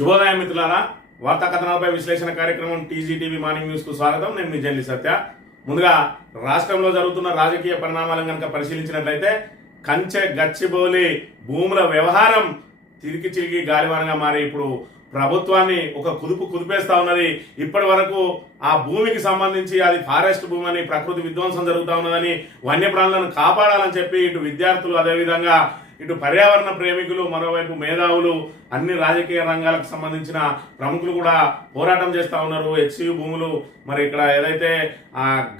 శుభోదయం మిత్రులారా, వార్తా కథనాలపై విశ్లేషణ కార్యక్రమం టీజీటీవీ మార్నింగ్ న్యూస్ కు స్వాగతం. నేను మీ జల్లి సత్య. ముందుగా రాష్ట్రంలో జరుగుతున్న రాజకీయ పరిణామాలను కనుక పరిశీలించినట్లయితే కంచె గచ్చిబౌలి భూముల వ్యవహారం తిరిగి చిరిగి గాలివానగా మారి ఇప్పుడు ప్రభుత్వాన్ని ఒక కుదిపేస్తా ఉన్నది. ఇప్పటి వరకు ఆ భూమికి సంబంధించి అది ఫారెస్ట్ భూమి అని, ప్రకృతి విధ్వంసం జరుగుతూ ఉన్నదని, వన్యప్రాణులను కాపాడాలని చెప్పి ఇటు విద్యార్థులు, అదేవిధంగా ఇటు పర్యావరణ ప్రేమికులు, మరోవైపు మేధావులు, అన్ని రాజకీయ రంగాలకు సంబంధించిన ప్రముఖులు కూడా పోరాటం చేస్తూ ఉన్నారు. హెచ్సియు భూములు మరి ఇక్కడ ఏదైతే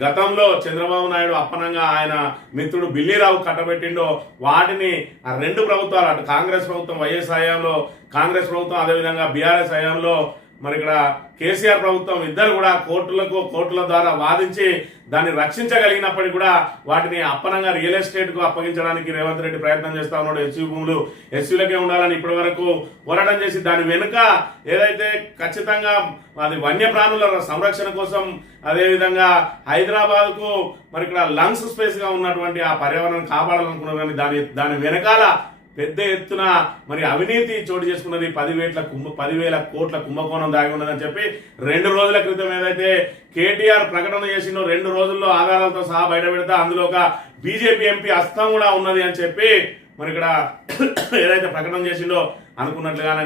గతంలో చంద్రబాబు నాయుడు అప్పనంగా ఆయన మిత్రుడు బిల్లీరావు కట్టబెట్టిండో వాటిని ఆ రెండు ప్రభుత్వాలు, అటు కాంగ్రెస్ ప్రభుత్వం వైఎస్ హయాంలో, కాంగ్రెస్ ప్రభుత్వం అదేవిధంగా బీఆర్ఎస్ హయాంలో మరి ఇక్కడ కేసీఆర్ ప్రభుత్వం ఇద్దరు కూడా కోర్టుల ద్వారా వాదించి దాన్ని రక్షించగలిగినప్పటికీ కూడా వాటిని అప్పనంగా రియల్ ఎస్టేట్ కు అప్పగించడానికి రేవంత్ రెడ్డి ప్రయత్నం చేస్తా ఉన్నాడు. హెచ్యూ భూములు హెచ్యూలకే ఉండాలని ఇప్పటి వరకు పోరాటం చేసి దాని వెనుక ఏదైతే ఖచ్చితంగా అది వన్యప్రాణుల సంరక్షణ కోసం, అదేవిధంగా హైదరాబాద్ కు మరి ఇక్కడ లంగ్స్ స్పేస్ గా ఉన్నటువంటి ఆ పర్యావరణం కాపాడాలనుకున్నారు. కానీ దాని వెనకాల పెద్ద ఎత్తున మరి అవినీతి చోటు చేసుకున్నది. 10,000 కోట్ల కుంభకోణం దాగి ఉన్నదని చెప్పి 2 రోజుల క్రితం ఏదైతే కేటీఆర్ ప్రకటన చేసిండో 2 రోజుల్లో ఆధారాలతో సహా బయట పెడతా అందులో ఒక బీజేపీ ఎంపీ హస్తం కూడా ఉన్నది అని చెప్పి మరి ఇక్కడ ఏదైతే ప్రకటన చేసిండో అనుకున్నట్లుగానే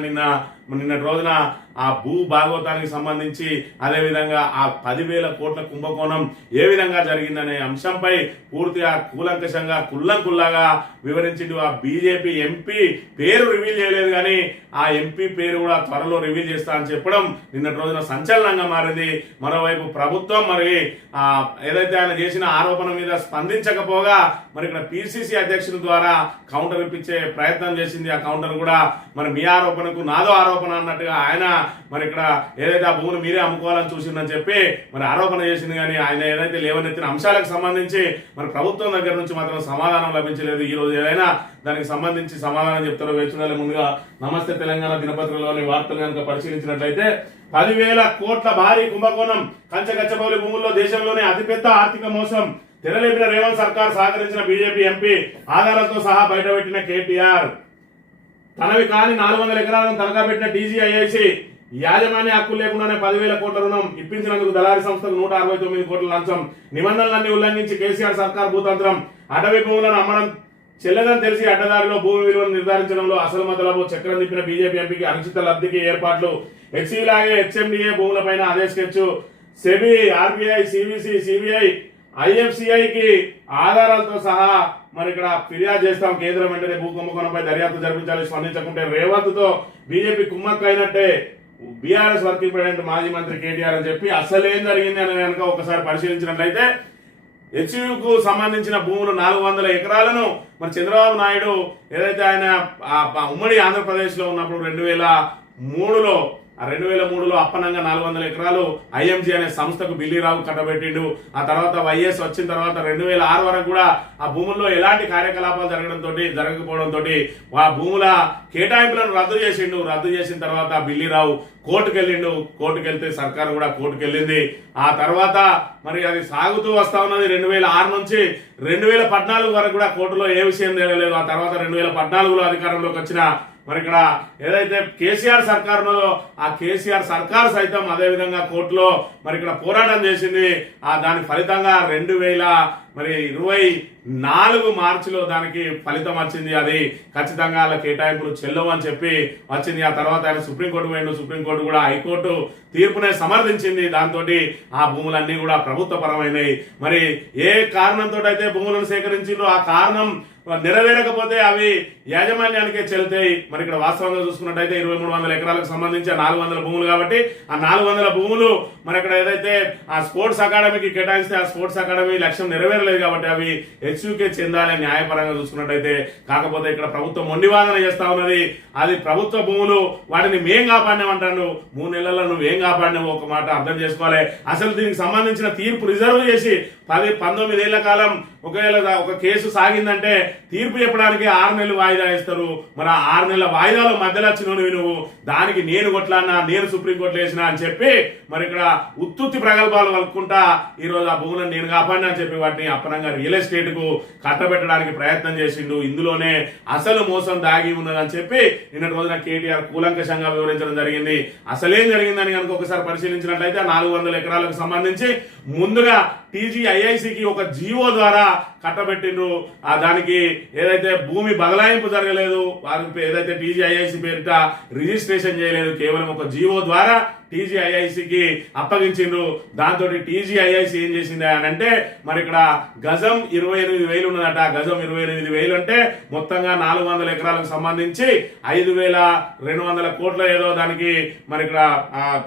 నిన్నటి రోజున ఆ భూ భాగవతానికి సంబంధించి, అదేవిధంగా ఆ 10,000 కోట్ల కుంభకోణం ఏ విధంగా జరిగిందనే అంశంపై పూర్తిగా కూలంకషంగా కుల్లంకుల్లాగా వివరించిండు. ఆ బీజేపీ ఎంపీ పేరు రివీల్ చేయలేదు, కానీ ఆ ఎంపీ పేరు కూడా త్వరలో రివీల్ చేస్తా అని చెప్పడం నిన్నటి రోజున సంచలనంగా మారింది. మరోవైపు ప్రభుత్వం మరి ఏదైతే ఆయన చేసిన ఆరోపణ మీద స్పందించకపోగా మరి ఇక్కడ పిసిసి అధ్యక్షుల ద్వారా కౌంటర్ ఇప్పించే ప్రయత్నం చేసింది. ఆ కౌంటర్ కూడా మరి మీ ఆరోపణకు నాదో ఆరోపణ అన్నట్టుగా ఆయన మరి ఇక్కడ ఏదైతే ఆ భూములు మీరే అమ్ముకోవాలని చూసిందని చెప్పి మరి ఆరోపణ చేసింది. కానీ ఆయన ఏదైతే లేవనెత్తిన అంశాలకు సంబంధించి మరి ప్రభుత్వం దగ్గర నుంచి మాత్రం సమాధానం లభించలేదు. ఈ రోజు ఏదైనా దానికి సంబంధించి సమాధానం చెప్తారో వేచుకోవాలి. ముందుగా నమస్తే తెలంగాణ దినపత్రికలోని వార్తలు కనుక పరిశీలించినట్లయితే 10,000 కోట్ల భారీ కుంభకోణం, కంచెగచ్చబౌలి భూముల్లో దేశంలోనే అతిపెద్ద ఆర్థిక మోసం, తెరలేపిన రేవంత్ సర్కార్ సహకరించిన బీజేపీ ఎంపీ, ఆధారాలతో సహా బయటపెట్టిన కేటీఆర్, తనవి కాని 400 ఎకరాలను తనఖా పెట్టిన టీజీఐఐసి, యాజమాన్య హక్కు లేకుండానే 10,000 కోట్ల రుణం ఇప్పించినందుకు దళారీ సంస్థకు 169 కోట్ల లంచం, నిబంధనలన్నీ ఉల్లంఘించి కేసీఆర్ సర్కార్ భూతంత్రం, అటవీ భూములను అమ్మడం చెల్లదని తెలిసి అడ్డదారిలో భూమి విలువను నిర్ధారించడంలో అసలు మతలబు చక్రం తిప్పిన బీజేపీ ఎంపీకి అనుచిత లబ్ధికి ఏర్పాట్లు, హెచ్సీలాగే హెచ్ఎండిఏ భూములపైన అదే sketch, SEBI, RBI, CBC, CBI, ఐఎఫ్సిఐకి ఆధారాలతో సహా మరి ఇక్కడ ఫిర్యాదు చేస్తాం, కేంద్రం వెంటనే భూ కుంభకోణంపై దర్యాప్తు జరిపించాలి, స్పందించకుంటే రేవంత్ తో బీజేపీ కుమ్మక్క అయినట్టే బీఆర్ఎస్ వర్కింగ్ ప్రెసిడెంట్ మాజీ మంత్రి కేటీఆర్ అని చెప్పి అసలేం జరిగింది అని కనుక ఒకసారి పరిశీలించినట్లయితే హెచ్యూకు సంబంధించిన భూములు 400 ఎకరాలను మరి చంద్రబాబు నాయుడు ఏదైతే ఆయన ఉమ్మడి ఆంధ్రప్రదేశ్ లో ఉన్నప్పుడు 2003లో అప్పనంగా 400 ఎకరాలు ఐఎంజీ అనే సంస్థకు బిల్లీరావు కట్టబెట్టిండు. ఆ తర్వాత వైఎస్ వచ్చిన తర్వాత 2006 వరకు కూడా ఆ భూముల్లో ఎలాంటి కార్యకలాపాలు జరగకపోవడంతో ఆ భూముల కేటాయింపులను రద్దు చేసిన తర్వాత బిల్లీరావు కోర్టుకెళ్తే సర్కారు కూడా కోర్టుకెళ్ళింది. ఆ తర్వాత మరి అది సాగుతూ వస్తా ఉన్నది. 2006 నుంచి 2014 వరకు కూడా కోర్టులో ఏ విషయం తెలియలేదు. ఆ తర్వాత 2014లో అధికారంలోకి వచ్చిన మరి ఇక్కడ ఏదైతే కేసీఆర్ సర్కార్ ఉన్నదో ఆ కేసీఆర్ సర్కార్ సైతం అదే విధంగా కోర్టులో మరి ఇక్కడ పోరాటం చేసింది. దాని ఫలితంగా 2024 మార్చిలో దానికి ఫలితం వచ్చింది. అది ఖచ్చితంగా అలా కేటాయింపులు చెల్లవు అని చెప్పి వచ్చింది. ఆ తర్వాత ఆయన సుప్రీంకోర్టు పోయిండు. సుప్రీంకోర్టు కూడా హైకోర్టు తీర్పునే సమర్థించింది. దాంతో ఆ భూములన్నీ కూడా ప్రభుత్వ పరమైనవి. మరి ఏ కారణంతో అయితే భూములను సేకరించిందో ఆ కారణం నెరవేరకపోతే అవి యాజమాన్యానికే చెల్లుతాయి. మరి ఇక్కడ వాస్తవంగా చూసుకున్నట్టయితే 2,300 ఎకరాలకు సంబంధించి 400 భూములు కాబట్టి ఆ 400 భూములు మరి అక్కడ ఏదైతే ఆ స్పోర్ట్స్ అకాడమీకి కేటాయిస్తే ఆ స్పోర్ట్స్ అకాడమీ లక్ష్యం నెరవేరలేదు కాబట్టి అవి హెచ్యూకే చెందాలి న్యాయపరంగా చూసుకున్నట్టయితే. కాకపోతే ఇక్కడ ప్రభుత్వం మొండివాదన చేస్తా ఉన్నది. అది ప్రభుత్వ భూములు, వాటిని మేం కాపాడినామంటాడు. 3 నెలల్లో నువ్వేం కాపాడినావు ఒక మాట అర్థం చేసుకోవాలి. అసలు దీనికి సంబంధించిన తీర్పు రిజర్వ్ చేసి 19 ఏళ్ల కాలం ఒకవేళ ఒక కేసు సాగిందంటే తీర్పు చెప్పడానికి 6 నెలలు వాయిదా ఇస్తారు. మరి ఆ 6 నెలల వాయిదాలో మధ్యలో వచ్చినవి నువ్వు దానికి నేను కొట్లాడినా, నేను సుప్రీంకోర్టులో వేసినా అని చెప్పి మరి ఇక్కడ ఉత్తుత్తి ప్రగల్భాలు కలుపుకుంటా ఈ రోజు ఆ భూములను నేను కాపాడినా అని చెప్పి వాటిని అప్పనంగా రియల్ ఎస్టేట్ కు కట్టబెట్టడానికి ప్రయత్నం చేసిండు. ఇందులోనే అసలు మోసం దాగి ఉన్నదని చెప్పి నిన్నటి రోజున కేటీఆర్ కూలంకషంగా వివరించడం జరిగింది. అసలేం జరిగిందని కనుక ఒకసారి పరిశీలించినట్లయితే 400 ఎకరాలకు సంబంధించి ముందుగా టీజీఐఐసికి ఒక జీవో ద్వారా కట్టబెట్టిండ్రు. దానికి ఏదైతే భూమి బదలాయింపు జరగలేదు, వారికి ఏదైతే టీజీఐఐసి పేరిట రిజిస్ట్రేషన్ చేయలేదు, కేవలం ఒక జీవో ద్వారా టీజీఐఐసికి అప్పగించిండ్రు. దాంతో టీజీఐఐసి ఏం చేసింది అని అంటే మరి ఇక్కడ గజం 28,000 ఉన్నదట. గజం 28,000 అంటే మొత్తంగా 400 ఎకరాలకు సంబంధించి 5,200 కోట్ల ఏదో దానికి మరి ఇక్కడ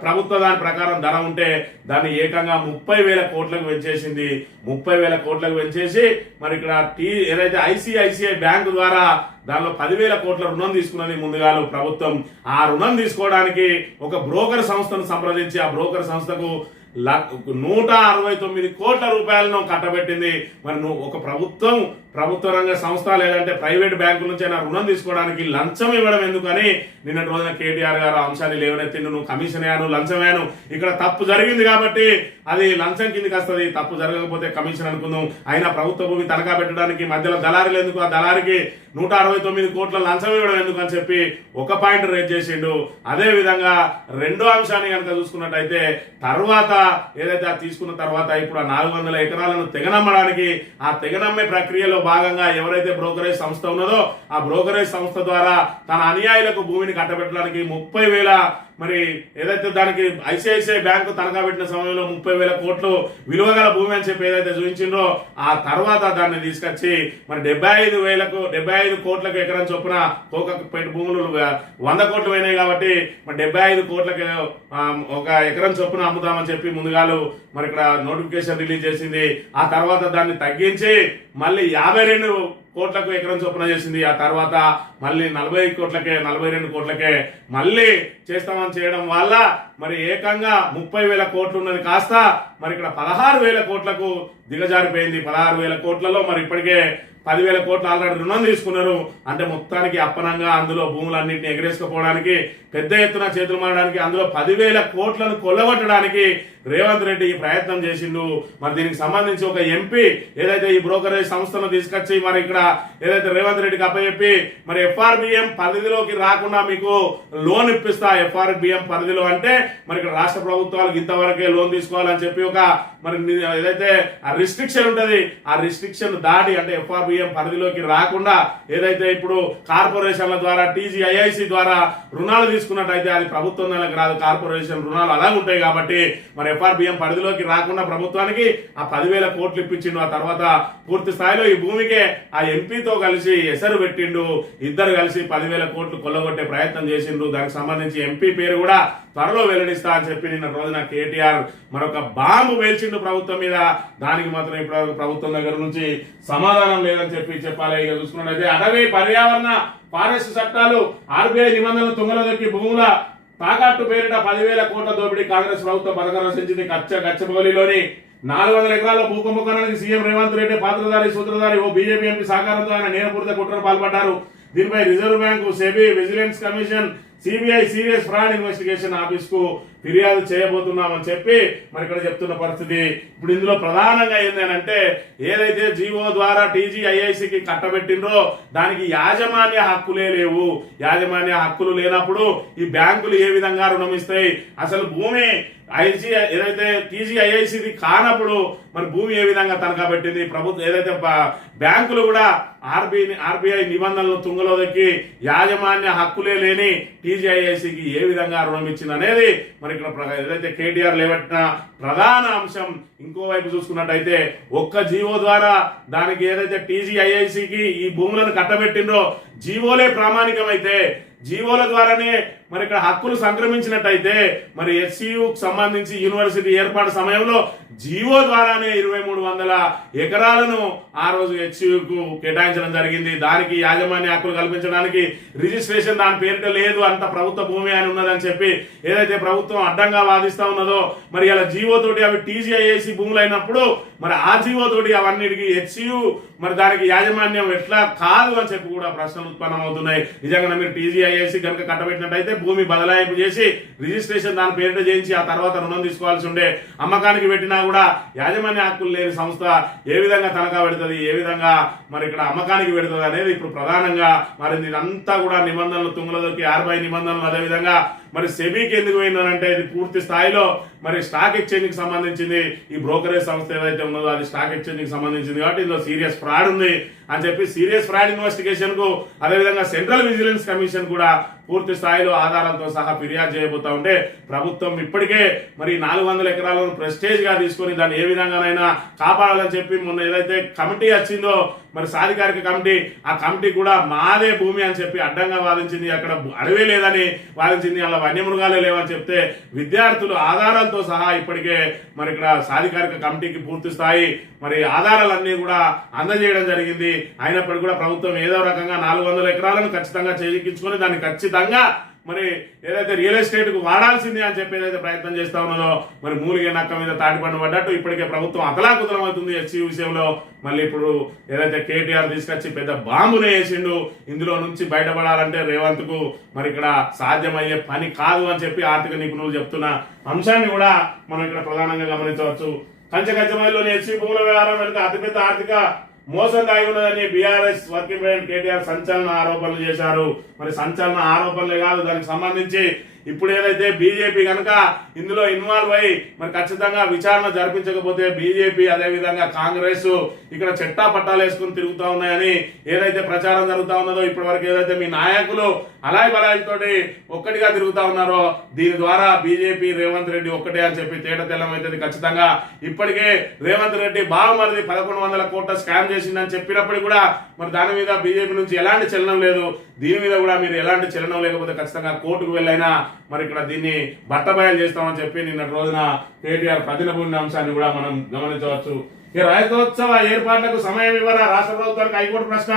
ప్రభుత్వ దాని ప్రకారం ధర ఉంటే దాన్ని ఏకంగా 30,000 కోట్లకు పెంచేసింది. 30,000 కోట్లకు పెంచేసి మరి ఇక్కడ ఏదైతే ఐసిఐసిఐ బ్యాంకు ద్వారా దానిలో 10,000 కోట్ల రుణం తీసుకున్నది ముందుగా ప్రభుత్వం. ఆ రుణం తీసుకోవడానికి ఒక బ్రోకర్ సంస్థను సంప్రదించి ఆ బ్రోకర్ సంస్థకు 169 కోట్ల రూపాయలను కట్టబెట్టింది. మరి ఒక ప్రభుత్వ రంగ సంస్థ లేదంటే ప్రైవేట్ బ్యాంకుల నుంచి అయినా రుణం తీసుకోవడానికి లంచం ఇవ్వడం ఎందుకని నిన్నటి రోజున కేటీఆర్ గారు అంశాన్ని లేవనెత్తిండు. నువ్వు కమిషన్ అయ్యాను, లంచం అయ్యాను, ఇక్కడ తప్పు జరిగింది కాబట్టి అది లంచం కిందకి వస్తుంది, తప్పు జరగకపోతే కమిషన్ అనుకుందాం. అయినా ప్రభుత్వ భూమి తనఖా పెట్టడానికి మధ్యలో దళారులు ఎందుకు, ఆ దళారికి 169 కోట్ల లంచం ఇవ్వడం ఎందుకు అని చెప్పి ఒక పాయింట్ రేజ్ చేసిండు. అదే విధంగా రెండో అంశాన్ని కనుక చూసుకున్నట్టయితే తర్వాత ఏదైతే తీసుకున్న తర్వాత ఇప్పుడు 400 ఎకరాలను తెగనమ్మడానికి ఆ తెగనమ్మే ప్రక్రియలో భాగంగా ఎవరైతే బ్రోకరేజ్ సంస్థ ఉన్నదో ఆ బ్రోకరేజ్ సంస్థ ద్వారా తన అనుయాయులకు భూమిని కట్టబెట్టడానికి 30,000 మరి ఏదైతే దానికి ఐసిఐసిఐ బ్యాంకు తనఖా పెట్టిన సమయంలో 30,000 కోట్లు విలువ గల భూమి అని చెప్పి ఏదైతే చూపించిండ్రో ఆ తర్వాత దాన్ని తీసుకొచ్చి మరి 75 కోట్లకు ఎకరం చొప్పున కోకపేట భూములు 100 కోట్లు పోయినాయి కాబట్టి మరి 75 కోట్లకి ఒక ఎకరం చొప్పున అమ్ముతామని చెప్పి ముందుగాలు మరి ఇక్కడ నోటిఫికేషన్ రిలీజ్ చేసింది. ఆ తర్వాత దాన్ని తగ్గించి మళ్ళీ 52 కోట్లకు ఎకరం చొప్పున చేసింది. ఆ తర్వాత మళ్ళీ 42 కోట్లకే మళ్ళీ చేస్తామని చేయడం వల్ల మరి ఏకంగా 30,000 కోట్లు ఉన్నది కాస్త మరి ఇక్కడ 16,000 కోట్లకు దిగజారిపోయింది. 16,000 కోట్లలో మరి ఇప్పటికే 10,000 కోట్లు ఆల్రెడీ రుణం తీసుకున్నారు. అంటే మొత్తానికి అప్పనంగా అందులో భూములన్నింటినీ ఎగరేసుకుపోవడానికి పెద్ద ఎత్తున చేతులు మారడానికి అందులో 10,000 కోట్లను కొల్లగొట్టడానికి రేవంత్ రెడ్డి ప్రయత్నం చేసిండు. మరి దీనికి సంబంధించి ఒక ఎంపీ ఏదైతే ఈ బ్రోకరేజ్ సంస్థను తీసుకొచ్చి మరి ఇక్కడ ఏదైతే రేవంత్ రెడ్డికి అప్పచెప్పి మరి ఎఫ్ఆర్బిఎం పరిధిలోకి రాకుండా మీకు లోన్ ఇప్పిస్తా, ఎఫ్ఆర్బిఎం పరిధిలో అంటే మరి ఇక్కడ రాష్ట్ర ప్రభుత్వాలకు ఇంతవరకే లోన్ తీసుకోవాలని చెప్పి ఒక మరి ఏదైతే ఆ రిస్ట్రిక్షన్ ఉంటది ఆ రిస్ట్రిక్షన్ దాటి అంటే ఎఫ్ఆర్బిఎం పరిధిలోకి రాకుండా ఏదైతే ఇప్పుడు కార్పొరేషన్ల ద్వారా టీజీఐఐసి ద్వారా రుణాలు తీసుకున్నట్టయితే అది ప్రభుత్వం నెలకు రాదు, కార్పొరేషన్ రుణాలు అలాగే ఉంటాయి కాబట్టి మరి ఎఫ్ఆర్బిఎం పరిధిలోకి రాకుండా ప్రభుత్వానికి ఆ 10,000 కోట్లు ఇప్పించిండు. ఆ తర్వాత పూర్తి స్థాయిలో ఈ భూమికే ఆ ఎంపీతో కలిసి ఎసరు పెట్టిండు. ఇద్దరు కలిసి 10,000 కోట్లు కొల్లగొట్టే ప్రయత్నం చేసిండు. దానికి సంబంధించి ఎంపీ పేరు కూడా త్వరలో వెల్లడిస్తా అని చెప్పి నిన్న రోజున కేటీఆర్ మరొక బాంబు పేల్చిండు ప్రభుత్వం మీద. దానికి మాత్రం ఇప్పుడు ప్రభుత్వం దగ్గర నుంచి సమాధానం లేదని చెప్పాలి. ఇక చూసుకున్నట్లయితే అటవీ పర్యావరణ ఫారెస్ట్ చట్టాలు ఆర్బీఐ నిబంధనలు తుంగలో దొరికి భూముల తాకట్టు పేరిట 10,000 కోట్ల దోపిడీ కాంగ్రెస్ ప్రభుత్వం పథకం రచించింది. గచ్చిబౌలిలోని 400 ఎకరాల భూ కుంభకోణానికి సీఎం రేవంత్ రెడ్డి పాత్రధారి సూత్రధారి ఓ బీజేపీ ఎంపీ సహకారంతో ఆయన నేరపూరిత కుట్రను పాల్పడ్డారు. దీనిపై reserve bank, SEBI, vigilance commission, CBI serious fraud investigation office కు ఫిర్యాదు చేయబోతున్నామని చెప్పి మరి ఇక్కడ చెప్తున్న పరిస్థితి. ఇప్పుడు ఇందులో ప్రధానంగా ఏంటంటే ఏదైతే జీవో ద్వారా టీజీఐఐసికి కట్టబెట్టిండ్రో దానికి యాజమాన్య హక్కులే లేవు. యాజమాన్య హక్కులు లేనప్పుడు ఈ బ్యాంకులు ఏ విధంగా రుణం ఇస్తాయి? అసలు భూమి ఏదైతే టీజీఐఐసిది కానప్పుడు మరి భూమి ఏ విధంగా తనఖా పెట్టింది ప్రభుత్వం? ఏదైతే బ్యాంకులు కూడా ఆర్బీఐ నిబంధనలు తుంగలో దక్కి యాజమాన్య హక్కులే లేని టీజీఐఐసికి ఏ విధంగా రుణం ఇచ్చింది అనేది మరి ఇక్కడ ఏదైతే కేటీఆర్ లేవట్టిన ప్రధాన అంశం. ఇంకోవైపు చూసుకున్నట్టయితే ఒక్క జీవో ద్వారా దానికి ఏదైతే టీజీఐఐసికి ఈ భూములను కట్టబెట్టిండ్రో జీవోలే ప్రామాణికమైతే జీవోల ద్వారానే మరి ఇక్కడ హక్కులు సంక్రమించినట్టయితే మరి ఎస్సీయూకి సంబంధించి యూనివర్సిటీ ఏర్పాటు సమయంలో జీవో ద్వారానే 2,300 ఎకరాలను ఆ రోజు హెచ్సియూకు కేటాయించడం జరిగింది. దానికి యాజమాన్య హక్కులు కల్పించడానికి రిజిస్ట్రేషన్ దాని పేరిట లేదు, అంత ప్రభుత్వ భూమి అని ఉన్నదని చెప్పి ఏదైతే ప్రభుత్వం అడ్డంగా వాదిస్తా ఉన్నదో మరి ఇలా జీవో తోటి అవి టీజీఐఐసి భూములు అయినప్పుడు మరి ఆ జీవో తోటి అవన్నిటికీ హెచ్సియూ మరి దానికి యాజమాన్యం ఎట్లా కాదు అని చెప్పి కూడా ప్రశ్నలు ఉత్పన్నం అవుతున్నాయి. నిజంగా మీరు టీజీఐ ఐఏసీ కనుక కట్టబెట్టినట్టయితే భూమి బదలాయింపు చేసి రిజిస్ట్రేషన్ దాని పేరిట చేయించి ఆ తర్వాత రుణం తీసుకోవాల్సి ఉండే. అమ్మకానికి పెట్టినా కూడా యాజమాన్య హక్కులు లేని సంస్థ ఏ విధంగా తనఖా పెడుతుంది, ఏ విధంగా మరి ఇక్కడ అమ్మకానికి పెడుతుంది అనేది ఇప్పుడు ప్రధానంగా మరి ఇదంతా కూడా నిబంధనలు తుంగలదొక్కి 60 నిబంధనలు. అదేవిధంగా మరి సెబీకి ఎందుకు పోయిందనంటే ఇది పూర్తి స్థాయిలో మరి స్టాక్ ఎక్స్చేంజ్ కి సంబంధించింది. ఈ బ్రోకరేజ్ సంస్థ ఏదైతే ఉన్నదో అది స్టాక్ ఎక్స్చేంజ్ కి సంబంధించింది కాబట్టి ఇందులో సీరియస్ ఫ్రాడ్ ఉంది అని చెప్పి సీరియస్ ఫ్రాడ్ ఇన్వెస్టిగేషన్ కు అదేవిధంగా సెంట్రల్ విజిలెన్స్ కమిషన్ కూడా పూర్తి స్థాయిలో ఆధారాలతో సహా ఫిర్యాదు చేయబోతా ఉంటే ప్రభుత్వం ఇప్పటికే మరి 400 ఎకరాలను ప్రెస్టేజ్ గా తీసుకొని దాన్ని ఏ విధంగానైనా కాపాడాలని చెప్పి మొన్న ఏదైతే కమిటీ వచ్చిందో మరి సాధికారిక కమిటీ, ఆ కమిటీ కూడా మాదే భూమి అని చెప్పి అడ్డంగా వాదించింది. అక్కడ అడవే లేదని వాదించింది, అలా వన్యమృగాలే లేవని చెప్తే విద్యార్థులు ఆధారాలతో సహా ఇప్పటికే మరి ఇక్కడ సాధికారిక కమిటీకి పూర్తి స్థాయి మరి ఆధారాలన్నీ కూడా అందజేయడం జరిగింది. అయినప్పటికీ కూడా ప్రభుత్వం ఏదో రకంగా 400 ఎకరాలను ఖచ్చితంగా చేజిక్కించుకొని దాన్ని ఖచ్చితంగా మరి ఏదైతే రియల్ ఎస్టేట్ కు వాడాల్సింది అని చెప్పి ఏదైతే ప్రయత్నం చేస్తా ఉన్నదో మరి మూలిగే నక్క మీద తాటిపండు పడ్డట్టు ఇప్పటికే ప్రభుత్వం అతలాకుతలం అవుతుంది హెచ్సి విషయంలో. మళ్ళీ ఇప్పుడు ఏదైతే కేటీఆర్ తీసుకొచ్చి పెద్ద బాంబునే వేసిండు, ఇందులో నుంచి బయటపడాలంటే రేవంత్ కు మరి ఇక్కడ సాధ్యమయ్యే పని కాదు అని చెప్పి ఆర్థిక నిపుణులు చెప్తున్న అంశాన్ని కూడా మనం ఇక్కడ ప్రధానంగా గమనించవచ్చు. కంచగచ్చమైలోని హెచ్సి భూముల వ్యవహారం వెనుక అతిపెద్ద ఆర్థిక మోసం దాగి ఉన్నదని బీఆర్ఎస్ వర్కింగ్ ప్రెసిడెంట్ కేటీఆర్ సంచలన ఆరోపణలు చేశారు. మరి సంచలన ఆరోపణలే కాదు, దానికి సంబంధించి ఇప్పుడు ఏదైతే బీజేపీ కనుక ఇందులో ఇన్వాల్వ్ అయ్యి మరి ఖచ్చితంగా విచారణ జరిపించకపోతే బీజేపీ అదేవిధంగా కాంగ్రెస్ ఇక్కడ చెట్టా పట్టాలు వేసుకుని తిరుగుతా ఉన్నాయని ఏదైతే ప్రచారం జరుగుతా ఉన్నదో ఇప్పటి వరకు ఏదైతే మీ నాయకులు అలాయ్ బలాయితోటి ఒక్కటిగా తిరుగుతా ఉన్నారో దీని ద్వారా బీజేపీ రేవంత్ రెడ్డి ఒక్కటే అని చెప్పి తేట తెల్లమైతుంది. ఖచ్చితంగా ఇప్పటికే రేవంత్ రెడ్డి బావమరిది 1100 కోట్ల స్కామ్ చేసిందని చెప్పినప్పుడు కూడా మరి దాని మీద బీజేపీ నుంచి ఎలాంటి చలనం లేదు. దీని మీద కూడా మీరు ఎలాంటి చలనం లేకపోతే ఖచ్చితంగా కోర్టుకు వెళ్ళైనా మరి ఇక్కడ దీన్ని బట్టబయలు చేస్తామని చెప్పి నిన్నటి రోజున కేటీఆర్ ప్రతినబూడిన అంశాన్ని కూడా మనం గమనించవచ్చు. ఈ రజతోత్సవ ఏర్పాట్లకు సమయం ఇవ్వరా రాష్ట్ర ప్రభుత్వానికి హైకోర్టు ప్రశ్న.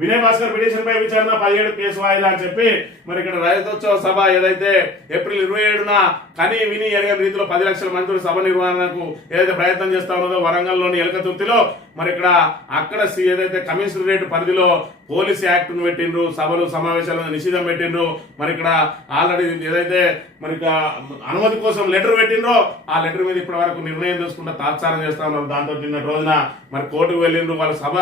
వినయ్ భాస్కర్ పిటిషన్ పై విచారణ 17 కేసు వాయిదా అని చెప్పి మరి ఇక్కడ రజతోత్సవ సభ ఏదైతే ఏప్రిల్ 27న కని విని ఎరగని రీతిలో 10 లక్షల మందితో సభ నిర్వహణకు ఏదైతే ప్రయత్నం చేస్తా ఉన్నదో వరంగల్లోని ఎలకతుర్తిలో మరి ఇక్కడ అక్కడ ఏదైతే కమిషనరేట్ పరిధిలో పోలీస్ యాక్ట్ ను పెట్టిండ్రు, సభలు సమావేశాలను నిషేధం పెట్టిండ్రు. మరి ఇక్కడ ఆల్రెడీ ఏదైతే మరి అనుమతి కోసం లెటర్ పెట్టిండ్రో ఆ లెటర్ మీద ఇప్పటి వరకు నిర్ణయం తీసుకుంటా తాత్సారం చేస్తా ఉన్నారు. దాంతో నిన్న రోజున మరి కోర్టుకు వెళ్ళిండ్రు. వాళ్ళ సభ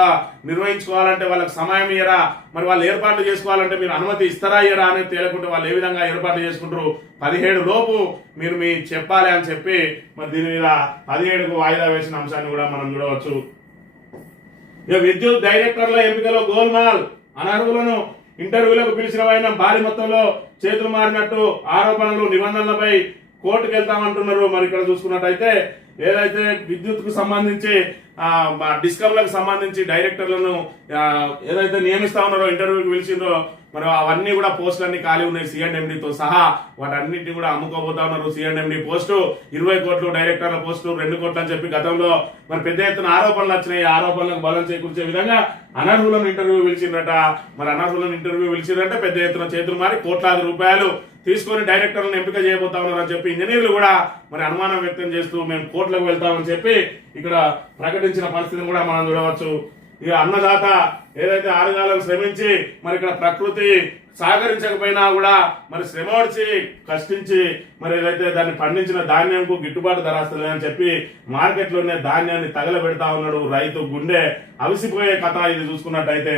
నిర్వహించుకోవాలంటే వాళ్ళకి సమయం ఇయ్యరా, మరి వాళ్ళు ఏర్పాట్లు చేసుకోవాలంటే మీరు అనుమతి ఇస్తారా ఇయ్యరా అనేది తేలకుంటే వాళ్ళు ఏ విధంగా ఏర్పాట్లు చేసుకుంటారు 17 లోపు మీరు మీ చెప్పాలి అని చెప్పి మరి దీని మీద 17కు వాయిదా వేసిన అంశాన్ని కూడా మనం చూడవచ్చు. ఇక విద్యుత్ డైరెక్టర్ల ఎంపికలో గోల్మాల్, అనర్హులను ఇంటర్వ్యూలకు పిలిచిన ఆయన భారీ మొత్తంలో చేతులు మారినట్టు ఆరోపణలు, నిబంధనలపై కోర్టుకు వెళ్తామంటున్నారు. మరి ఇక్కడ చూసుకున్నట్టయితే ఏదైతే విద్యుత్ కు సంబంధించి డిస్కమ్లకు సంబంధించి డైరెక్టర్లను ఏదైతే నియమిస్తా ఉన్నారో ఇంటర్వ్యూకి పిలిచిండ్రో మరి అవన్నీ కూడా పోస్టులన్నీ ఖాళీ ఉన్నాయి సిఎండ్ఎండితో సహా. వాటన్నిటిని కూడా అమ్ముకోబోతా ఉన్నారు. సిఎండ్ఎండి పోస్టు 20 కోట్లు, డైరెక్టర్ల పోస్టు 2 కోట్లు అని చెప్పి గతంలో మరి పెద్ద ఎత్తున ఆరోపణలు వచ్చినాయి. ఆరోపణలకు బలం చేకూర్చే విధంగా అనర్హులను ఇంటర్వ్యూ పిలిచిందట. మరి అనర్హులను ఇంటర్వ్యూ పిలిచిందంటే పెద్ద ఎత్తున చేతులు మారి కోట్లాది రూపాయలు తీసుకొని డైరెక్టర్లను ఎంపిక చేయబోతా ఉన్నారని చెప్పి ఇంజనీర్లు కూడా మరి అనుమానం వ్యక్తం చేస్తూ మేము కోర్టులకు వెళ్తామని చెప్పి ఇక్కడ ప్రకటించిన పరిస్థితిని కూడా మనం చూడవచ్చు. ఇక అన్నదాత ఏదైతే 6 కాలం శ్రమించి మరి ఇక్కడ ప్రకృతి సహకరించకపోయినా కూడా మరి శ్రమ వచ్చి కష్టించి మరి ఏదైతే దాన్ని పండించిన ధాన్యంకు గిట్టుబాటు ధర వస్తుంది అని చెప్పి మార్కెట్లోనే ధాన్యాన్ని తగలబెడతా ఉన్నాడు. రైతు గుండె అవిసిపోయే కథ ఇది చూసుకున్నట్టయితే.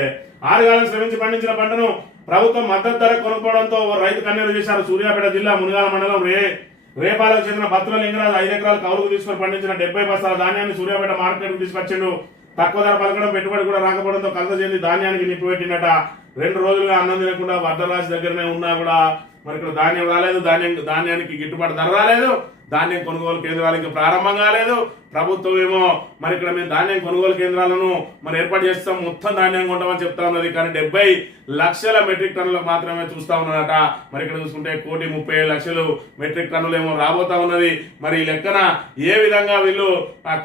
6 కాలం శ్రమించి పండించిన పంటను ప్రభుత్వం మద్దతు ధర కొనుక్కోవడంతో రైతు కన్నీరు చేశారు. సూర్యాపేట జిల్లా మునిగాల మండలం రేపాలకు చెందిన బత్తుల లింగరాజు 5 ఎకరాలు కౌలుకు తీసుకుని పండించిన 70 బస్తాల ధాన్యాన్ని సూర్యాపేట మార్కెట్ కు తీసుకొచ్చిండు. తక్కువ ధర పలకడం, పెట్టుబడి కూడా రాకపోవడంతో కలత చెంది ధాన్యానికి నిప్పు పెట్టినట. 2 రోజులుగా అన్నం తినకుండా వడ్డరాజు దగ్గరనే ఉన్నా కూడా మరి ఇక్కడ ధాన్యం రాలేదు, ధాన్యానికి గిట్టుబాటు ధర రాలేదు, ధాన్యం కొనుగోలు కేంద్రాలు ఇంకా ప్రారంభం కాలేదు. ప్రభుత్వం ఏమో మరి ఇక్కడ మేము ధాన్యం కొనుగోలు కేంద్రాలను మరి ఏర్పాటు చేస్తాం, మొత్తం ధాన్యం కొంటామని చెప్తా ఉన్నది. కానీ 70 లక్షల మెట్రిక్ టన్నులకు మాత్రమే చూస్తా ఉన్నదట. మరి ఇక్కడ చూసుకుంటే 1,37,00,000 మెట్రిక్ టన్నులు ఏమో రాబోతా ఉన్నది. మరి ఈ లెక్కన ఏ విధంగా వీళ్ళు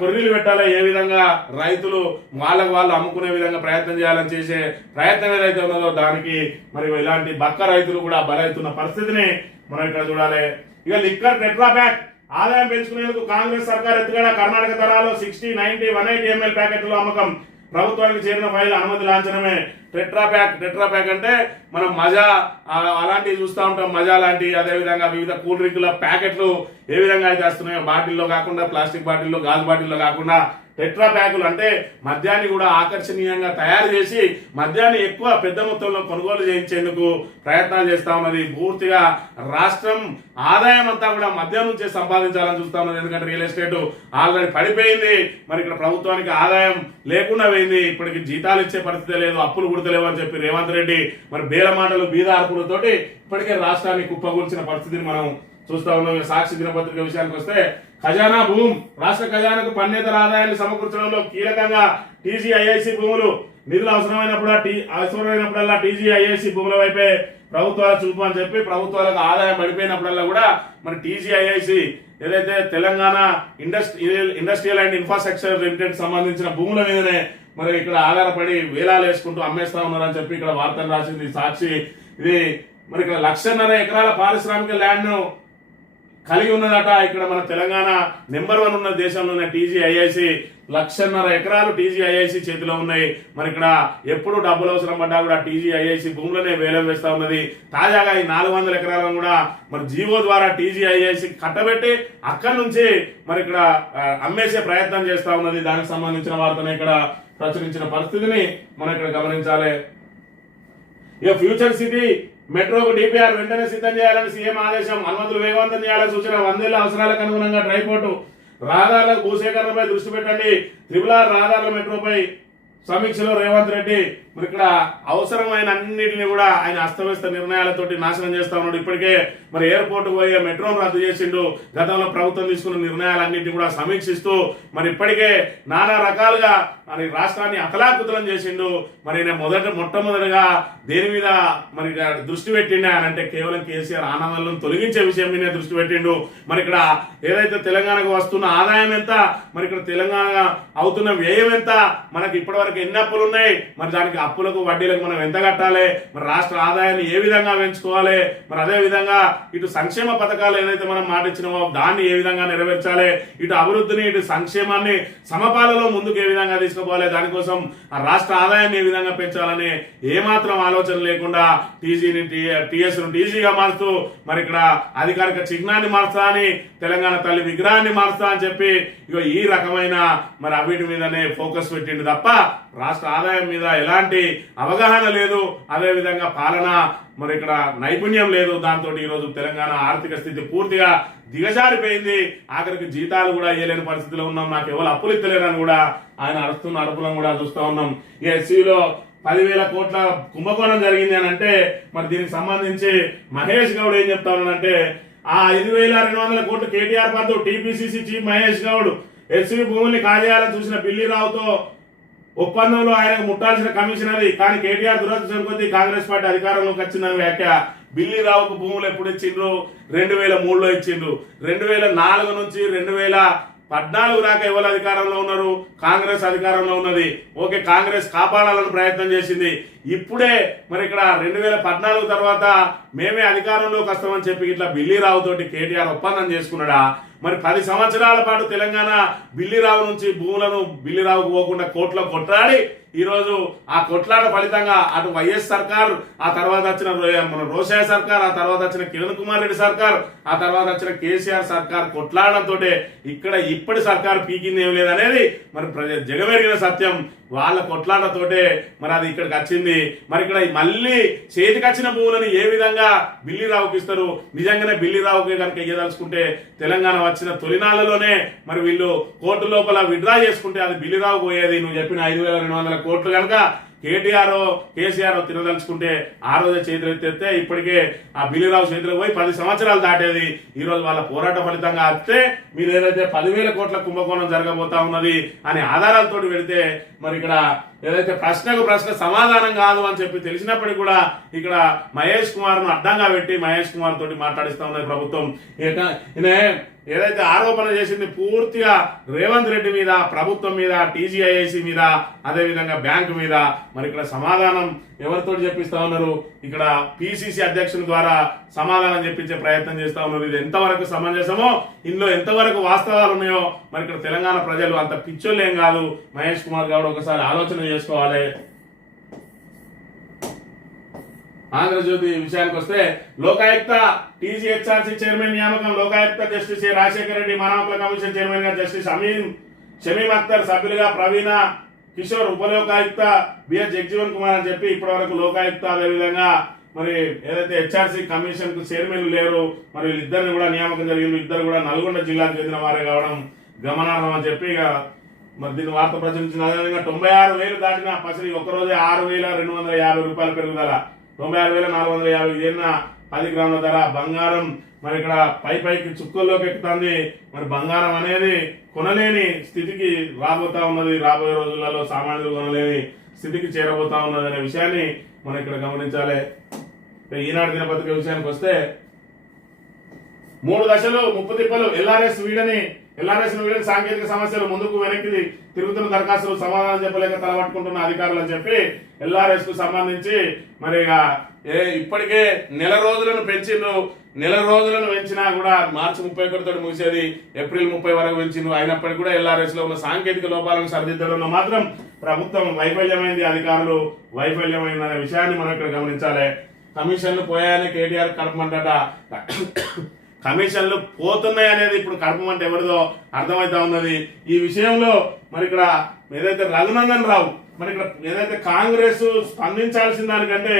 కొర్రీలు పెట్టాలి, ఏ విధంగా రైతులు వాళ్ళకు వాళ్ళు అమ్ముకునే విధంగా ప్రయత్నం చేయాలని చేసే ప్రయత్నం ఏదైతే ఉన్నదో దానికి మరి ఇలాంటి బక్క రైతులు కూడా బలవుతున్న పరిస్థితిని మనం ఇక్కడ చూడాలి. ఇక లిక్కర్ టెట్రా ప్యాక్ ఆదాయం పెంచుకునేందుకు కాంగ్రెస్ సర్కార్ ఎత్తుగడ. కర్ణాటక ధరలో 60, 90, 180 ml ప్యాకెట్ల అమ్మకం. ప్రభుత్వానికి చేరిన ఫైల్ అనుమతి లాంఛనమే. టెట్రా ప్యాక్ అంటే మనం మజా అలాంటివి చూస్తూ ఉంటాం, మజా లాంటి, అదేవిధంగా వివిధ కూల్ డ్రింకుల ప్యాకెట్లు ఏ విధంగా అయితే వస్తున్నాయో బాటిల్లో కాకుండా, ప్లాస్టిక్ బాటిల్లో, గాజు బాటిల్లో కాకుండా టెట్రా ప్యాకులు అంటే మద్యాన్ని కూడా ఆకర్షణీయంగా తయారు చేసి మద్యాన్ని ఎక్కువ పెద్ద మొత్తంలో కొనుగోలు చేయించేందుకు ప్రయత్నాలు చేస్తా ఉన్నది. పూర్తిగా రాష్ట్రం ఆదాయం అంతా కూడా మద్యం నుంచే సంపాదించాలని చూస్తా ఉన్నది. ఎందుకంటే రియల్ ఎస్టేట్ ఆల్రెడీ పడిపోయింది, మరి ఇక్కడ ప్రభుత్వానికి ఆదాయం లేకుండా పోయింది. ఇప్పటికి జీతాలు ఇచ్చే పరిస్థితి లేదు, అప్పులు కుడతలేవు అని చెప్పి రేవంత్ రెడ్డి మరి బేల మాటలు బీద అర్పులతోటి ఇప్పటికే రాష్ట్రాన్ని కుప్పగూల్చిన పరిస్థితిని మనం చూస్తా ఉన్నాం. సాక్షి దినపత్రిక విషయానికి వస్తే ఖజానా భూమ్ రాష్ట్ర ఖజానాకు పన్నేతర ఆదాయాన్ని సమకూర్చడంలో కీలకంగా టీజీఐఐసి భూములు నిధులు అవసరమైనప్పుడల్లా టీజీఐఐసి భూముల వైపే ప్రభుత్వాల చూపు అని చెప్పి ప్రభుత్వాలకు ఆదాయం పడిపోయినప్పుడల్లా కూడా మరి టీజీఐఐసి ఏదైతే Telangana industrial and infrastructure limited సంబంధించిన భూముల మీదనే మరి ఇక్కడ ఆధారపడి వేలాలు వేసుకుంటూ అమ్మేస్తా ఉన్నారని చెప్పి ఇక్కడ వార్తలు రాసింది సాక్షి. ఇది మరి ఇక్కడ 1.5 ఎకరాల పారిశ్రామిక ల్యాండ్ ను కలిగి ఉన్నదట. ఇక్కడ మన తెలంగాణ నెంబర్ 1 ఉన్న దేశంలోనే టీజీఐఐసి 1.5 ఎకరాలు టీజీఐఐసి చేతిలో ఉన్నాయి. మరి ఇక్కడ ఎప్పుడు డబ్బులు అవసరం పడ్డా కూడా టీజీఐఐసి భూములనే వేలం వేస్తా ఉన్నది. తాజాగా ఈ 400 ఎకరాలను కూడా మరి జీవో ద్వారా టీజీఐఐసి కట్టబెట్టి అక్కడి నుంచి మరి ఇక్కడ అమ్మేసే ప్రయత్నం చేస్తా ఉన్నది. దానికి సంబంధించిన వార్తను ఇక్కడ ప్రచురించిన పరిస్థితిని మనం ఇక్కడ గమనించాలి. ఇక ఫ్యూచర్ సిటీ మెట్రోకు డిపిఆర్ వెంటనే సిద్ధం చేయాలని సీఎం ఆదేశం. అనుమతులు వేగవంతం చేయాలని సూచన. 100 ఏళ్ల అవసరాలకు అనుగుణంగా డ్రైపోర్టు రహదారుల భూసేకరణపై దృష్టి పెట్టండి. RRR రహదారుల మెట్రోపై సమీక్షలో రేవంత్ రెడ్డి మరి ఇక్కడ అవసరమైన అన్నింటినీ కూడా ఆయన అస్తవ్యస్త నిర్ణయాలతోటి నాశనం చేస్తా ఉన్నాడు. ఇప్పటికే మరి ఎయిర్పోర్ట్ పోయే మెట్రోను రద్దు చేసిండు. గతంలో ప్రభుత్వం తీసుకున్న నిర్ణయాలన్నింటినీ కూడా సమీక్షిస్తూ మరి ఇప్పటికే నానా రకాలుగా మరి రాష్ట్రాన్ని అతలాకుతలం చేసిండు. మరి మొట్టమొదటిగా దేని మీద మరి దృష్టి పెట్టిండే అని అంటే కేవలం కేసీఆర్ ఆనవాళ్లను తొలగించే విషయం మీద దృష్టి పెట్టిండు. మరి ఇక్కడ ఏదైతే తెలంగాణకు వస్తున్న ఆదాయం ఎంత, మరి ఇక్కడ తెలంగాణ అవుతున్న వ్యయం ఎంత, మనకి ఇప్పటివరకు ఎన్ని అప్పులు ఉన్నాయి, మరి దానికి అప్పులకు వడ్డీలకు మనం ఎంత కట్టాలి, మరి రాష్ట్ర ఆదాయాన్ని ఏ విధంగా పెంచుకోవాలి, మరి అదే విధంగా ఇటు సంక్షేమ పథకాలు ఏదైతే మనం మాట ఇచ్చినామో దాన్ని ఏ విధంగా నెరవేర్చాలి, ఇటు అభివృద్ధిని ఇటు సంక్షేమాన్ని సమపాలలో ముందుకు ఏ విధంగా తీసుకోవాలి, దానికోసం ఆ రాష్ట్ర ఆదాయాన్ని ఏ విధంగా పెంచాలని ఏమాత్రం ఆలోచన లేకుండా టీఎస్ ను టీజీగా మారుస్తూ మరి ఇక్కడ అధికారిక చిహ్నాన్ని మార్చా అని, తెలంగాణ తల్లి విగ్రహాన్ని మార్చా అని చెప్పి ఇక ఈ రకమైన మరి అవిటి మీదనే ఫోకస్ పెట్టింది తప్ప రాష్ట్ర ఆదాయం మీద ఎలాంటి అవగాహన లేదు. అదే విధంగా పాలన మరి ఇక్కడ నైపుణ్యం లేదు. దాంతో ఈరోజు తెలంగాణ ఆర్థిక స్థితి పూర్తిగా దిగజారిపోయింది. ఆఖరికి జీతాలు కూడా ఇవ్వలేని పరిస్థితిలో ఉన్నాం. నాకు ఎవరు అప్పులు ఇస్తలేరని కూడా ఆయన అరుస్తున్న అరుపులను కూడా చూస్తూ ఉన్నాం. ఈ ఎస్సీలో 10,000 కోట్ల కుంభకోణం జరిగింది అని అంటే మరి దీనికి సంబంధించి మహేష్ గౌడ్ ఏం చెప్తా ఉన్నాడంటే ఆ 5,200 కోట్లు కేటీఆర్ పద్దు TPCC chief Mahesh Goud SC భూముల్ని కాజేయాలని చూసిన బిల్లీరావుతో ఒప్పందంలో ఆయనకు ముట్టాల్సిన కమిషన్ అది. కానీ కేటీఆర్ దురదృష్టం కొద్దీ కాంగ్రెస్ పార్టీ అధికారంలోకి వచ్చిందని వ్యాఖ్య. బిల్లీరావుకు భూములు ఎప్పుడు ఇచ్చిండ్రు? 2003లో ఇచ్చిండ్రు. 2004 నుంచి 2014 దాకా ఎవరు అధికారంలో ఉన్నారు? కాంగ్రెస్ అధికారంలో ఉన్నది. ఓకే, కాంగ్రెస్ కాపాడాలని ప్రయత్నం చేసింది. ఇప్పుడే మరి ఇక్కడ 2014 తర్వాత మేమే అధికారంలోకి వస్తామని చెప్పి ఇట్లా బిల్లీరావు తోటి కేటీఆర్ ఒప్పందం చేసుకున్నాడా? మరి 10 సంవత్సరాల పాటు తెలంగాణ బిల్లీరావు నుంచి భూములను బిల్లీరావుకు పోకుండా కోర్టులో కొట్లాడి ఈరోజు ఆ కొట్లాట ఫలితంగా అటు వైఎస్ సర్కార్, ఆ తర్వాత వచ్చిన మన రోషయ్య సర్కార్, ఆ తర్వాత వచ్చిన కిరణ్ కుమార్ రెడ్డి సర్కార్, ఆ తర్వాత వచ్చిన కేసీఆర్ సర్కార్ కొట్లాడడంతో ఇక్కడ ఇప్పటి సర్కార్ పీకింది ఏం లేదనేది మరి జగమెరిగిన సత్యం. వాళ్ళ కొట్లాటతోటే మరి అది ఇక్కడికి వచ్చింది. మరి ఇక్కడ మళ్ళీ చేతికి వచ్చిన భూములను ఏ విధంగా బిల్లీరావుకి ఇస్తారు? నిజంగానే బిల్లీరావుకి కనుక ఇయ్యదలుచుకుంటే తెలంగాణ వచ్చిన తొలినాళ్లలోనే మరి వీళ్ళు కోర్టు లోపల విత్డ్రా చేసుకుంటే అది బిల్లీరావుకు పోయేది. నువ్వు చెప్పిన 5,200 కోట్లు కనుక కేసీఆర్ తినదలుచుకుంటే ఆ రోజే చేతులు ఎత్తేస్తే ఇప్పటికే ఆ బిల్లీరావు చేతులకు పోయి 10 సంవత్సరాలు దాటేది. ఈ రోజు వాళ్ళ పోరాట ఫలితంగా వస్తే మీరు ఏదైతే 10,000 కోట్ల కుంభకోణం జరగబోతా ఉన్నది అనే ఆధారాలతోటి పెడితే మరి ఇక్కడ ఏదైతే ప్రశ్నకు ప్రశ్న సమాధానం కాదు అని చెప్పి తెలిసినప్పటికీ కూడా ఇక్కడ మహేష్ కుమార్ ను అడ్డంగా పెట్టి మహేష్ కుమార్ తోటి మాట్లాడిస్తా ఉన్నది ప్రభుత్వం. ఈయన ఏదైతే ఆరోపణ చేసింది పూర్తిగా రేవంత్ రెడ్డి మీద, ప్రభుత్వం మీద, టీజీఐఐసి మీద, అదే విధంగా బ్యాంకు మీద. మరి ఇక్కడ సమాధానం ఎవరితో చెప్పిస్తా ఉన్నారు? ఇక్కడ పిసిసి అధ్యక్షుని ద్వారా సమాధానం చెప్పించే ప్రయత్నం చేస్తా ఉన్నారు. ఇది ఎంతవరకు సమంజసమో, ఇందులో ఎంతవరకు వాస్తవాలు ఉన్నాయో మరి ఇక్కడ తెలంగాణ ప్రజలు అంత పిచ్చోళ్ళు ఏం కాదు. మహేష్ కుమార్ గౌడ్ ఒకసారి ఆలోచన చేసుకోవాలి. ఆంధ్రజ్యోతి విషయానికి వస్తే లోకాయుక్త టీజీహెచ్ఆర్సీ చైర్మన్ నియామకం. లోకాయుక్త జస్టిస్ ఏ రాజశేఖర రెడ్డి, మానవ కమిషన్ చైర్మన్ గా జస్టిస్ షమీం అఖ్తర్, సభ్యులుగా ప్రవీణ కిషోర్, ఉపలోకాయుక్త బిఎస్ జగజీవన్ కుమార్ అని చెప్పి ఇప్పటి వరకు లోకాయుక్త, అదేవిధంగా మరి ఏదైతే హెచ్ఆర్సీ కమిషన్ కు చైర్మన్ లేరు, మరి వీళ్ళిద్దరిని కూడా నియామకం జరిగింది. ఇద్దరు కూడా నల్గొండ జిల్లాకు చెందిన వారే కావడం గమనార్హం అని చెప్పి ఇక మరి దీన్ని వార్త ప్రచురించిన. అదేవిధంగా 96,000 దాటిన పసిడి ఒక్కరోజే 6,250 రూపాయల పెరుగుదల. 96,450 చేరిన 10 గ్రాముల ధర. బంగారం మరి ఇక్కడ పైకి చుక్కల్లోకి ఎక్కుతుంది. మరి బంగారం అనేది కొనలేని స్థితికి రాబోతా ఉన్నది. రాబోయే రోజులలో సామాన్యులు కొనలేని స్థితికి చేరబోతా ఉన్నది అనే విషయాన్ని మనం ఇక్కడ గమనించాలి. ఈనాడు దినపత్రిక విషయానికి వస్తే 3 దశలు 30 తిప్పలు. ఎల్ఆర్ఎస్ వీడని సాంకేతిక సమస్యలు, ముందుకు వెనక్కి తిరుగుతున్న దరఖాస్తులు, సమాధానం చెప్పలేక తలపట్టుకుంటున్న అధికారులు అని చెప్పి ఎల్ఆర్ఎస్ కు సంబంధించి మరి ఇప్పటికే నెల రోజులను పెంచినా కూడా మార్చి 31 తోటి ముగిసేది, ఏప్రిల్ 30 వరకు పెంచిండు. అయినప్పటికీ కూడా ఎల్ఆర్ఎస్ లో ఉన్న సాంకేతిక లోపాలను సరిదిద్దడంలో మాత్రం ప్రభుత్వం వైఫల్యమైంది, అధికారులు వైఫల్యమైందనే విషయాన్ని మనం ఇక్కడ గమనించాలి. కమిషన్లు పోయాయని కేటీఆర్ కడపమంటట. కమిషన్లు పోతున్నాయి అనేది ఇప్పుడు కడపమంటే ఎవరిదో అర్థమైతా ఉన్నది. ఈ విషయంలో మరి ఇక్కడ ఏదైతే రఘునందన్ రావు, మరి ఇక్కడ ఏదైతే కాంగ్రెస్ స్పందించాల్సిన దానికంటే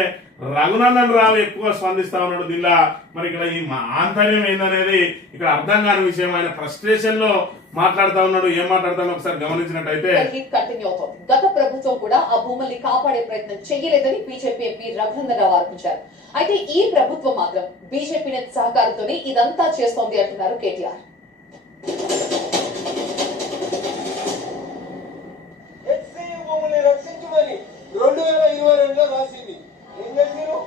రఘునందన్ రావు ఎక్కువ స్పందిస్తా ఉన్నాడు దీనిలో. మరి ఇక్కడ ఈ ఆంతర్యం ఏందనేది ఇక్కడ అర్థం కాని విషయం. ఆయన ఫ్రస్ట్రేషన్ లో మాట్లాడుతా ఉన్నాడు. ఏం మాట్లాడతాను ఒకసారి గమనించినట్టయితే, కంటిన్యూ అవుతోంది. గత ప్రభుత్వం కూడా ఆ భూముల్ని కాపాడే ప్రయత్నం చేయలేదని బీజేపీ ఎంపీ రఘునందన్ రావు ఆరోపించారు. అయితే ఈ ప్రభుత్వం మాత్రం బీజేపీ నేత సహకారంతోనే ఇదంతా చేస్తోంది అంటున్నారు కేటీఆర్. రక్షించమని 2022లో రాసింది. ఏం చేసిరు?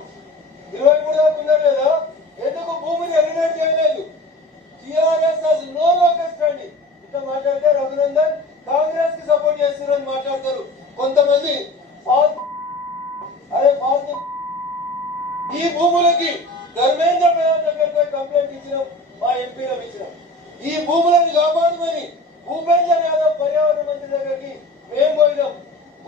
23 దాకా ఉన్నారు లేదా? ఎందుకు భూమిని ఎలిమినేట్ చేయలేదు? టిఆర్ఎస్ నో లోకస్ట్ అండి. ఇంత మాట్లాడితే రఘునందన్ కాంగ్రెస్ కి సపోర్ట్ చేస్తున్నారని మాట్లాడతారు కొంతమంది. అరే ఈ భూములకి ధర్మేంద్ర ప్రధాన్ దగ్గర కంప్లైంట్ ఇచ్చినాం, మా ఎంపీలకు ఇచ్చినాం. ఈ భూములను కాపాడమని భూపేంద్ర యాదవ్ పర్యావరణ మంత్రి దగ్గరికి మేము పోయినాం.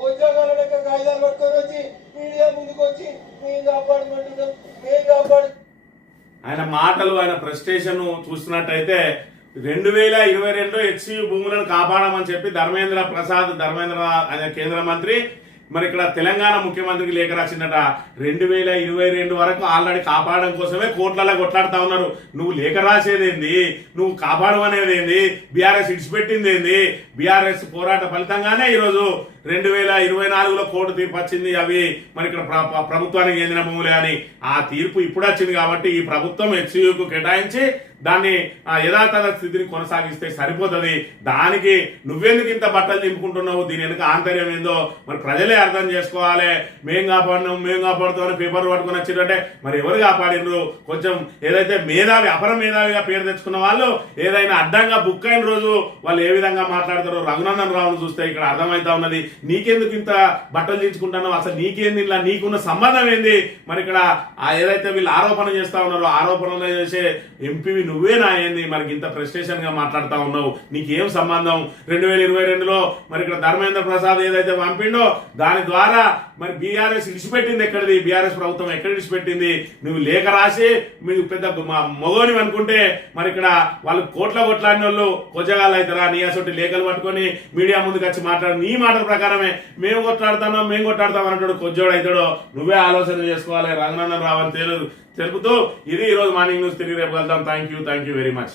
ఉద్యోగాల లెక్క కాగితాలు పట్టుకొని వచ్చి మీడియా ముందుకు వచ్చి మేము కాపాడమంటున్నాం, మేము కాపాడు. ఆయన మాటలు, ఆయన ఫ్రస్ట్రేషన్ చూస్తున్నట్టయితే 2022 హెచ్సియు భూములను కాపాడమని చెప్పి ధర్మేంద్ర అనే కేంద్ర మంత్రి మరి ఇక్కడ తెలంగాణ ముఖ్యమంత్రికి లేఖ రాసిందట. 2022 వరకు ఆల్రెడీ కాపాడడం కోసమే కోట్లలో కొట్లాడుతా ఉన్నారు. నువ్వు లేఖ రాసేదేంది, నువ్వు కాపాడమనేది ఏంది, బీఆర్ఎస్ ఇడిచిపెట్టింది ఏంది? బీఆర్ఎస్ పోరాట ఫలితంగానే ఈరోజు 2024లో కోర్టు తీర్పు వచ్చింది. అవి మరి ఇక్కడ ప్రభుత్వానికి చెందిన భూములే అని. ఆ తీర్పు ఇప్పుడు వచ్చింది కాబట్టి ఈ ప్రభుత్వం హెచ్సియుకు కేటాయించి దాన్ని యథాతథ స్థితిని కొనసాగిస్తే సరిపోతుంది. దానికి నువ్వెందుకు ఇంత బట్టలు దింపుకుంటున్నావు? దీని వెనుక ఆంతర్యం ఏందో మరి ప్రజలే అర్థం చేసుకోవాలి. మేము కాపాడుతామని పేపర్లు పట్టుకుని వచ్చిందంటే మరి ఎవరు కాపాడినరు? కొంచెం ఏదైతే మేధావి, అపర మేధావిగా పేరు తెచ్చుకున్న వాళ్ళు ఏదైనా అడ్డంగా బుక్ అయిన రోజు వాళ్ళు ఏ విధంగా మాట్లాడతారో రఘునందన్ రావును చూస్తే ఇక్కడ అర్థమైతా ఉన్నది. నీకెందుకు ఇంత బట్టలు దించుకుంటున్నావు? అసలు నీకేంది, ఇలా నీకున్న సంబంధం ఏంది? మరి ఇక్కడ ఏదైతే వీళ్ళు ఆరోపణ చేస్తా ఉన్నారో ఆరోపణలు చేసే ఎంపీవి నువ్వేనా ఏంది? మరి ఇంత ఫ్రస్ట్రేషన్ గా మాట్లాడుతా ఉన్నావు, నీకేం సంబంధం? 2022లో మరి ఇక్కడ ధర్మేంద్ర ప్రసాద్ ఏదైతే పంపిండో దాని ద్వారా మరి బీఆర్ఎస్ ఇడిచిపెట్టింది ఎక్కడిది? బీఆర్ఎస్ ప్రభుత్వం ఎక్కడ ఇడిచిపెట్టింది? నువ్వు లేఖ రాసి మీకు పెద్ద మొగోని అనుకుంటే మరి ఇక్కడ వాళ్ళు కొట్లాడిన వాళ్ళు కొజ్జగాళ్ళు అవుతారా? నీ అసలు లేఖలు పట్టుకొని మీడియా ముందుకు వచ్చి మాట్లాడు. నీ మాట ప్రకారమే మేము కొట్లాడతాం అంటాడు. కొజ్జోడు అవుతాడో నువ్వే ఆలోచన చేసుకోవాలి. రఘునందన్ రావు అని తెలుపుతూ ఇది ఈరోజు మార్నింగ్ న్యూస్. తిరిగి రేపు వెళ్తాం. Thank you very much.